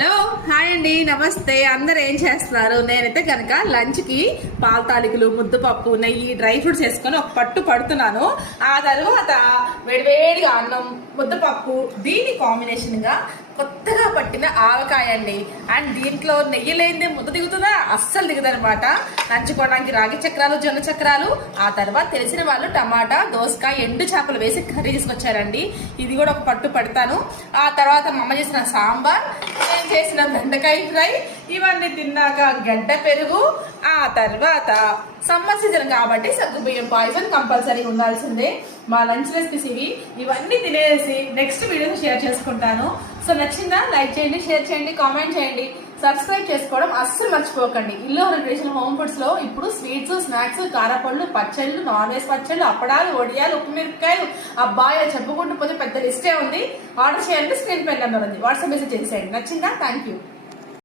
Hello hi అండి, నమస్తే. అందరు ఏం చేస్తున్నారు? నేనైతే కనుక లంచ్ కి పాల తాలికలు, ముద్దపప్పు, నెయ్యి, డ్రై ఫ్రూట్స్ వేసుకొని ఒక పట్టు పడుతున్నాను. ఆ తర్వాత వేడివేడిగా అన్నం, ముద్దపప్పు, దీని కాంబినేషన్ గా కొత్తగా పట్టిన ఆవకాయ అండి. అండ్ దీంట్లో నెయ్యి లేనిదే ముద్ద దిగుతుందా? అస్సలు దిగుదనమాట. నంచుకోవడానికి రాగి చక్రాలు, జొన్న చక్రాలు, ఆ తర్వాత తెలిసిన వాళ్ళు టమాటా, దోసకాయ, ఎండు చేపలు వేసి కర్రీ తీసుకొచ్చారండి. ఇది కూడా ఒక పట్టు పడతాను. ఆ తర్వాత మా అమ్మ చేసిన సాంబార్, నేను చేసిన బెండకాయ ఫ్రై, ఇవన్నీ తిన్నాక గడ్డ పెరుగు, ఆ తర్వాత సమ్మర్ సీజన్ కాబట్టి సగ్గుబియ్యం పాయసం కంపల్సరీ ఉండాల్సిందే. మా లంచ్ రెసిపీస్ ఇవన్నీ తినేసి నెక్స్ట్ వీడియోస్ షేర్ చేసుకుంటాను. సో నచ్చిందా? లైక్ చేయండి, షేర్ చేయండి, కామెంట్ చేయండి, సబ్స్క్రైబ్ చేసుకోవడం అస్సలు మర్చిపోకండి. ఇల్లు ట్రెడిషనల్ హోమ్ ఫుడ్స్ లో ఇప్పుడు స్వీట్స్, స్నాక్స్, కారపళ్ళు, పచ్చళ్ళు, నాన్ వెజ్ పచ్చళ్ళు, అప్పడాలు, వడియాలు, ఉప్పు మిరపకాయలు, అబ్బాయి చెప్పుకుంటూ పోతే పెద్ద లిస్టే ఉంది. ఆర్డర్ చేయాలంటే స్క్రీన్ పైన నెంబర్ ఉంది, వాట్సాప్ మెసేజ్ చేసేయండి. నచ్చిందా? Thank you.